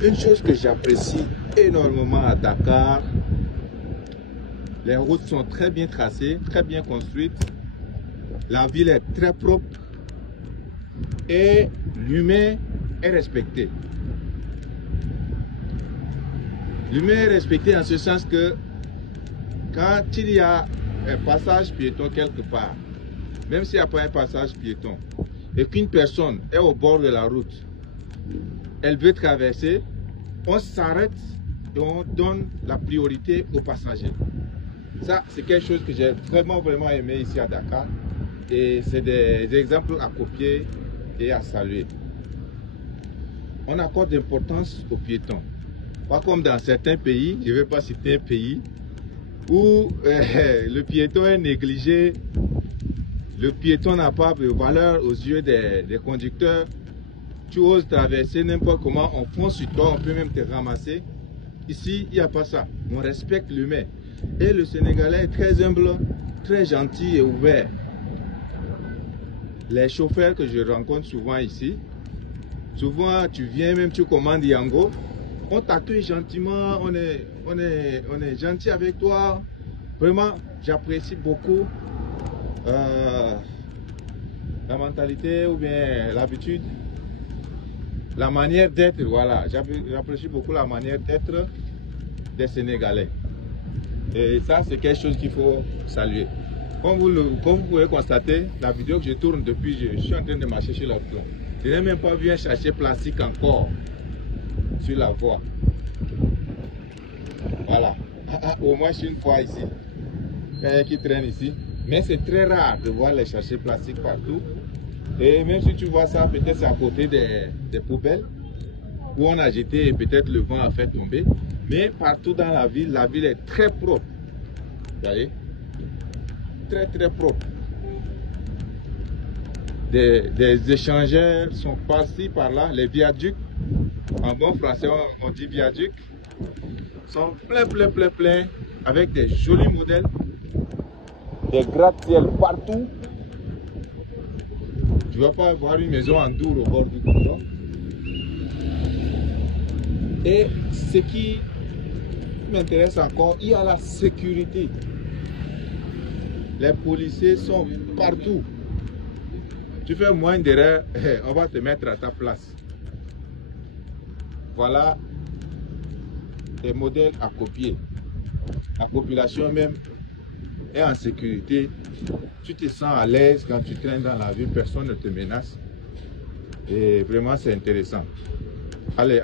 Une chose que j'apprécie énormément à Dakar, les routes sont très bien tracées, très bien construites. La ville est très propre et l'humain est respecté. L'humain est respecté en ce sens que quand il y a un passage piéton quelque part, même s'il n'y a pas un passage piéton, et qu'une personne est au bord de la route, elle veut traverser, on s'arrête et on donne la priorité aux passagers. Ça, c'est quelque chose que j'ai vraiment aimé ici à Dakar. Et c'est des exemples à copier et à saluer. On accorde d'importance aux piétons. Pas comme dans certains pays, je ne vais pas citer un pays, où le piéton est négligé, le piéton n'a pas de valeur aux yeux des conducteurs. Tu oses traverser n'importe comment, on fonce sur toi, on peut même te ramasser. Ici, il n'y a pas ça. On respecte l'humain. Et le Sénégalais est très humble, très gentil et ouvert. Les chauffeurs que je rencontre souvent ici, souvent tu viens même, tu commandes Yango, on t'accueille gentiment, on est gentil avec toi. Vraiment, j'apprécie beaucoup la mentalité ou bien l'habitude, la manière d'être, voilà. J'apprécie beaucoup la manière d'être des Sénégalais. Et ça, c'est quelque chose qu'il faut saluer. Comme vous pouvez constater, la vidéo que je tourne depuis, je suis en train de marcher sur la voie. Je n'ai même pas vu un sachet plastique encore sur la voie. Voilà. Au moins une fois ici. Qui traîne ici. Mais c'est très rare de voir les sachets plastiques partout. Et même si tu vois ça, peut-être c'est à côté des poubelles où on a jeté et peut-être le vent a fait tomber. Mais partout dans la ville est très propre. Vous voyez? Très propre. Des échangeurs sont par-ci, par-là. Les viaducs, en bon français on dit viaducs, sont plein avec des jolis modèles, des gratte-ciel partout. Tu ne vas pas avoir une maison en dur au bord du goudron. Et ce qui m'intéresse encore, il y a la sécurité. Les policiers sont partout. Tu fais moins d'erreurs, on va te mettre à ta place. Voilà des modèles à copier. La population même est en sécurité. Tu te sens à l'aise quand tu traînes dans la ville, personne ne te menace. Et vraiment, c'est intéressant. Allez.